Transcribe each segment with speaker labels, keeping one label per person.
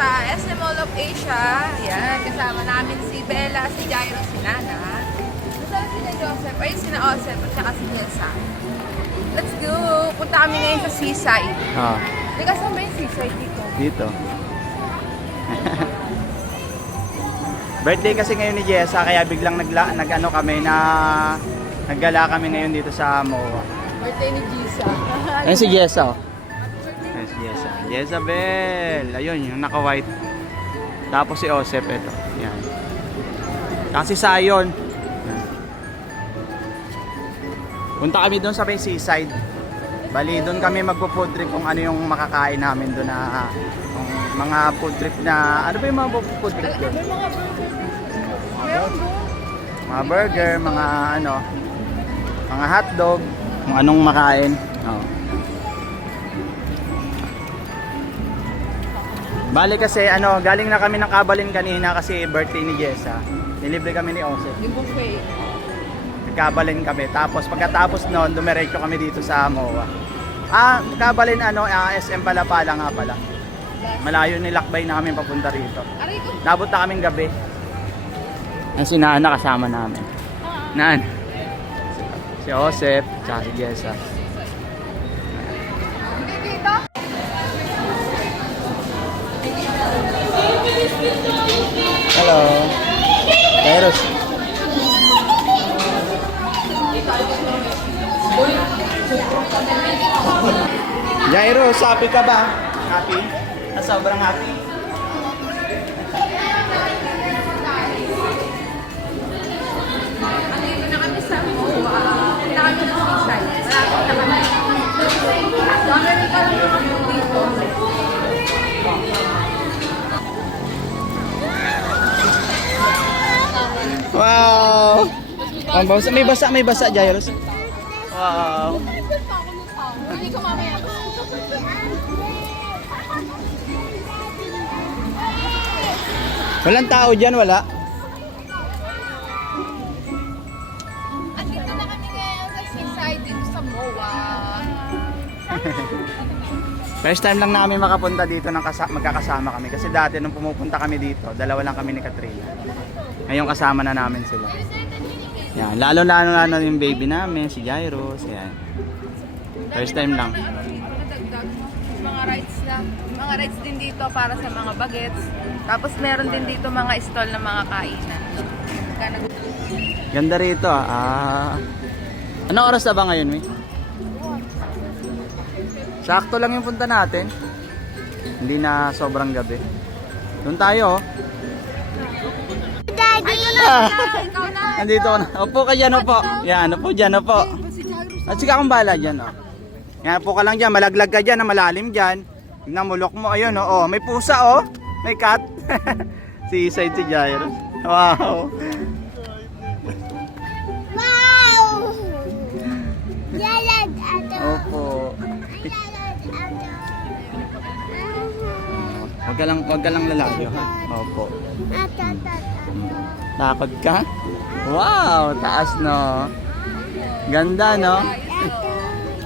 Speaker 1: sa SM Mall of Asia. Yan, kasama namin si Bella, si Jairo, si Nana. Kasama si na Joseph, ay si na Osep, at saka si Jessa. Let's go! Punta kami ngayon sa seaside.
Speaker 2: Ah,
Speaker 1: Teka, saan ba yung seaside dito?
Speaker 2: dito. Birthday kasi ngayon ni Jessa, kaya biglang nagla, nag-ano kami na naggala kami ngayon dito sa MOA.
Speaker 1: Birthday ni Gisa.
Speaker 2: Ayun si Jessa oh. Jezabel. Ayun, yung naka-white. Tapos si Osep, ito. Yan. Kasi Sayon. Yan. Punta kami doon sa may seaside. Bali, doon kami magpo-food trip kung ano yung makakain namin doon na kung mga food trip na ano ba yung mga food trip doon.
Speaker 1: Mga burger,
Speaker 2: mga ano, mga hotdog, kung anong makain. Oh. Bali kasi ano, galing na kami ng Kabalin kanina kasi birthday ni Jessa. Nilibre kami ni Ose.
Speaker 1: Yung buffet.
Speaker 2: Nagkabalin kami. Tapos pagkatapos noon, dumiretso kami dito sa MOA. Ah, Kabalin ano, ah, SM Palapala nga pala. Malayo nilakbay namin papunta rito.
Speaker 1: Aray ko.
Speaker 2: Nabot na kaming gabi. Ang si Nana kasama namin. Nan. Si Joseph, tsaka si Jessa. Hello. Kairos. Jairo, happy ka ba? Happy? Ah, sobrang happy.
Speaker 1: Mga dito.
Speaker 2: Wow! Ang basa, may basa, may basa, Jairos. Wow! Walang tao dyan, wala.
Speaker 1: Andito na kami ngayon sa seaside dito sa MOA.
Speaker 2: First time lang namin makapunta dito ng kasa- magkakasama kami. Kasi dati nung pumupunta kami dito, dalawa lang kami ni Katrina. Ngayon kasama na namin sila. Yan, lalo lalo lalo yung baby namin, si Jairus. Yan. First time lang.
Speaker 1: Mga rides na. Mga rides din dito para sa mga bagets. Tapos meron din dito mga stall ng mga kainan.
Speaker 2: Ganda rito ah. ah. Anong oras na ba ngayon, Mi? Sakto lang yung punta natin. Hindi na sobrang gabi. Doon tayo. oh.
Speaker 1: Daddy! Ikaw na!
Speaker 2: Nandito na. Opo ka dyan, opo. Yan, opo dyan, opo. At sige akong bala dyan, oh. Yan, po ka lang dyan. Malaglag ka dyan, na malalim dyan. Tingnan mo, look mo. Ayun, oh. oh. May pusa, oh. May cat. si side si Jairus. Wow.
Speaker 3: Wow! Yalad ato.
Speaker 2: Opo.
Speaker 3: Yalad ato.
Speaker 2: Huwag ka lang, huwag ka lang lalayo, ha? Opo.
Speaker 3: Ato, ato, ato.
Speaker 2: Takot ka? Wow, taas, no? Ganda, no?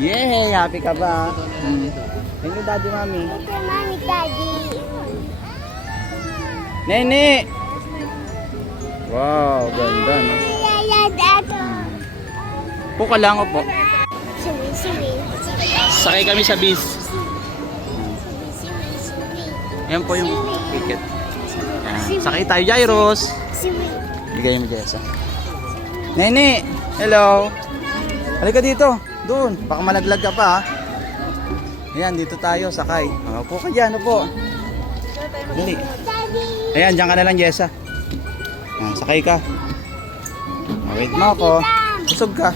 Speaker 2: Yay! Happy ka ba? Hmm. Thank you, daddy, mami.
Speaker 3: Ito, mami, daddy.
Speaker 2: Nene! Wow, ganda, no? Po ka lang,
Speaker 3: sumi.
Speaker 2: Sakay kami sa bis. Yan po yung ticket. Sakay tayo, Jairos. Bigay mo, Jessa. Nene! Hello! Halika dito. Doon. Baka malaglag ka pa, ha? Ayan, dito tayo, sakay. Ah, Upo ka dyan, upo. Dali.
Speaker 3: Daddy.
Speaker 2: Ayan, dyan ka na lang, Jessa. Ah, sakay ka. Ah, wait mo ako. Busog ka.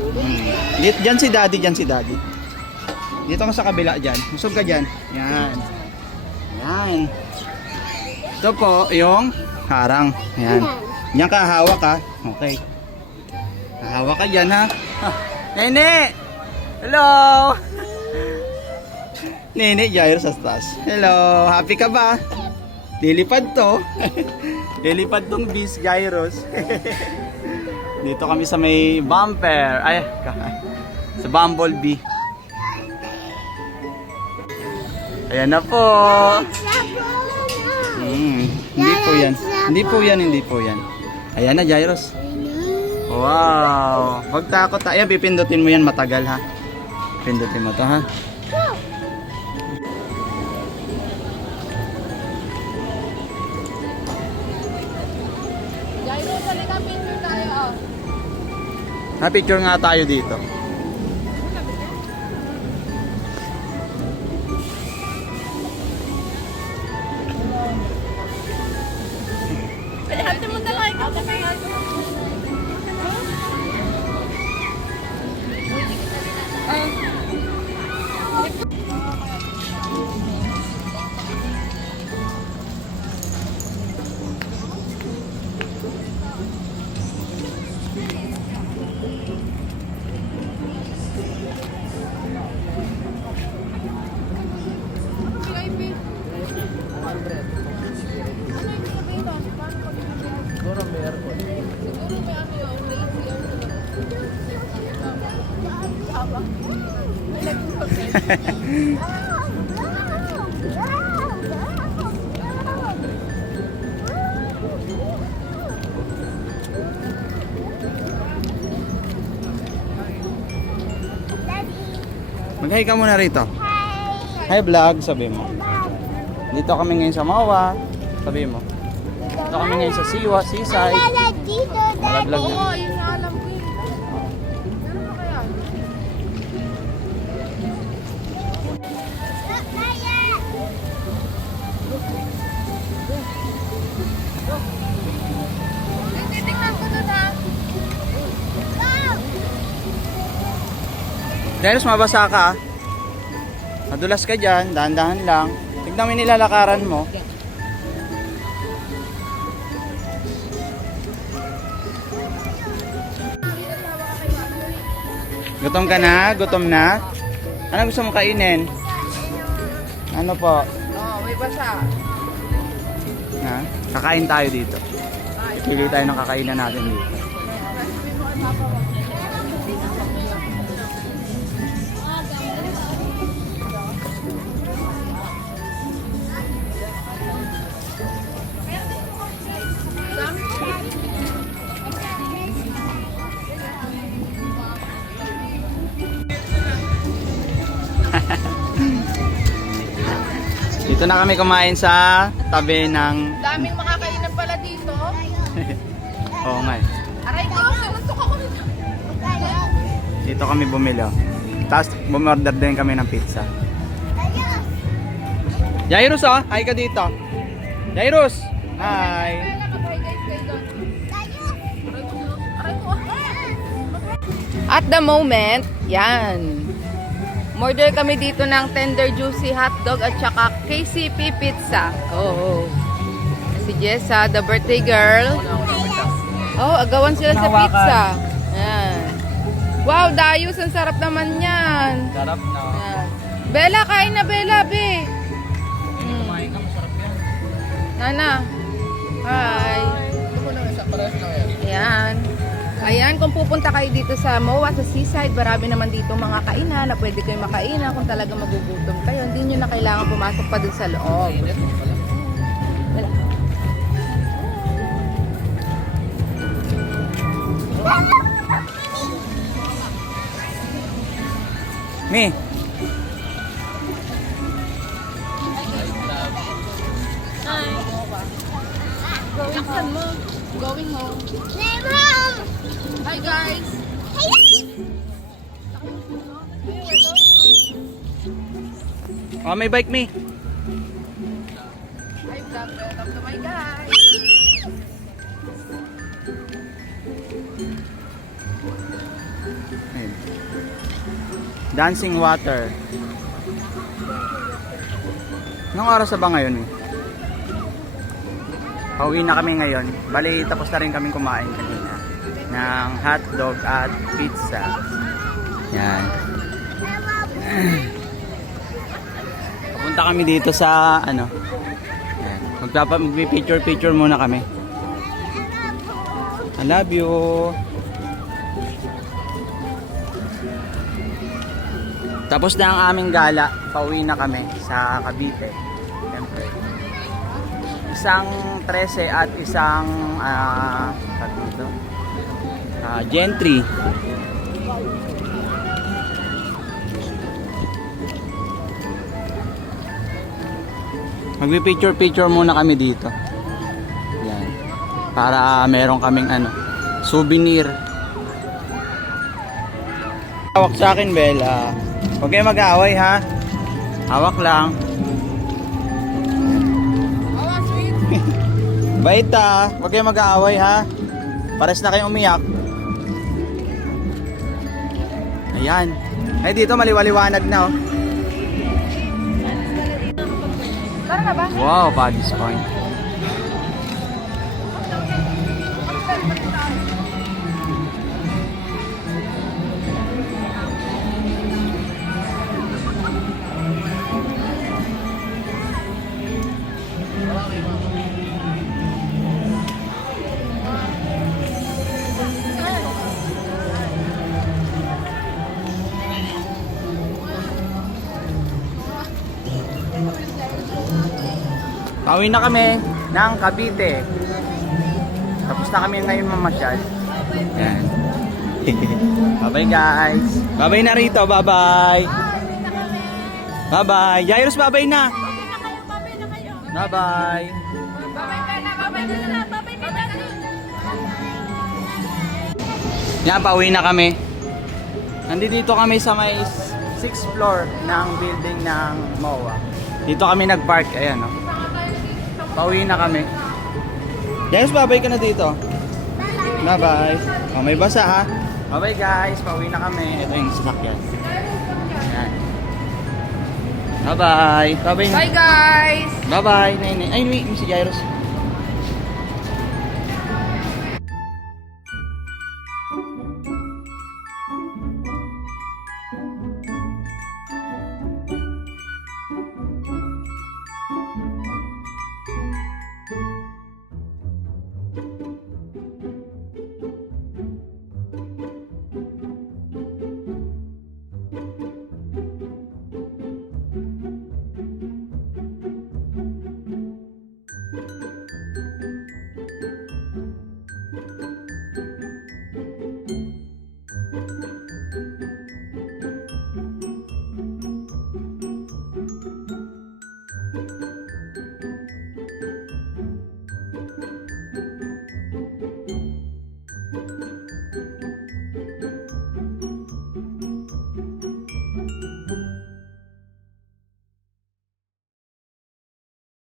Speaker 2: Hmm. Dito, dyan si daddy, dyan si daddy. Dito ka sa kabila dyan. Busog ka dyan. Yan. Yan. Ito po, yung harang. Yan. Yan ka, hawak ka. Okay. Hawak ka dyan, ha? Ah, Nene! Hello! Nene, Jairo sa taas. Hello, happy ka ba? Lilipad to. Lilipad tong bis, Gyros. Dito kami sa may bumper. Ay, sa Bumblebee. Ayan na po.
Speaker 3: Sa
Speaker 2: Mm, hindi po yan. Hindi po yan, hindi po yan. Ayan na, Jairus. Wow! Huwag takot. Ayan, pipindutin mo yan matagal ha. Pindutin mo to ha.
Speaker 1: Tayo oh.
Speaker 2: Picture nga tayo dito. Mag-hi ka muna rito.
Speaker 3: Hi.
Speaker 2: Hi vlog, sabi mo. Dito kami ngayon sa Mawa. Sabi mo. Dito kami ngayon sa Siwa,
Speaker 3: dito,
Speaker 2: Malaglag
Speaker 1: Oo,
Speaker 2: na.
Speaker 1: yun nga alam ko yun.
Speaker 3: Wow.
Speaker 2: Jairus, mabasa ka. Madulas ka dyan, dahan-dahan lang. Tignan mo yung nilalakaran mo. Gutom ka na? Gutom na? Ano gusto mo kainin? Ano po?
Speaker 1: Oo, may basa.
Speaker 2: Ha? Kakain tayo dito. Pili tayo ng kakainan natin dito. Dito na kami kumain sa tabi ng...
Speaker 1: Daming makakainan pala dito.
Speaker 2: Oo nga eh.
Speaker 1: Aray ko, sinuntok ako nito.
Speaker 2: Dito kami bumili. oh. Tapos bumorder din kami ng pizza. Jairus oh, hi ka dito. Jairus! Hi!
Speaker 1: At the moment, yan. Order kami dito ng tender juicy hotdog at saka KCP pizza. Oh. Si Jessa, the birthday girl. Oh, agawan sila sa pizza. Yan. Wow, Dayus, ang sarap naman yan.
Speaker 2: Sarap na.
Speaker 1: Yan. Bella, kain na Bella, be. Mm.
Speaker 2: Kumain ka, masarap yan.
Speaker 1: Nana. Hi. Ayan. Ayan, kung pupunta kayo dito sa MOA, sa seaside, marami naman dito mga kainan na pwede kayo makainan kung talaga magugutom kayo. Hindi nyo na kailangan pumasok pa dun sa loob. Wala.
Speaker 2: Mi,
Speaker 1: Going home. Going home.
Speaker 3: Hey, Mom.
Speaker 1: Hi guys.
Speaker 2: oh may bike Mi.
Speaker 1: Hi vlog. Welcome to my guys.
Speaker 2: Dancing water. Anong oras na ba ngayon eh? Pauwi na kami ngayon. Bali, tapos na rin kami kumain kanina ng hotdog at pizza. Yan. Papunta kami dito sa ano. Yan. Magpapa magpi-picture picture muna kami. I love you. Tapos na ang aming gala. Pauwi na kami sa Cavite. Isang 13 at isang dito, ah, Gentry. Magpi-picture picture muna kami dito. Yan. Para meron kaming ano, souvenir. Hawak sa akin, Bella. Huwag kayo mag-aaway, ha? Hawak lang. Bait ha. Huwag kayo mag-aaway ha. Pares na kayong umiyak. Ayan. Ay dito maliwaliwanag na oh.
Speaker 1: Tara na ba?
Speaker 2: Wow, Paddy's Point. Pauwi na kami ng Cavite. Tapos na kami ngayon mamasyal. Yan. Bye-bye guys. Bye-bye na rito. Bye-bye. Bye-bye. Jairus, bye-bye na. Bye-bye. Yan, pauwi na kami. Nandito kami sa may 6th floor ng building ng MOA. Dito kami nag-park. Ayan, oh. Pauwi na kami. James, babay ka na dito. Bye-bye. Oh, may basa ha. Bye-bye guys. Pauwi na kami. Ito yung sasakyan. Ayan. Bye-bye. Bye-bye.
Speaker 1: Bye guys!
Speaker 2: Bye-bye. Nay, nay. Ay, wait. Si Jairus.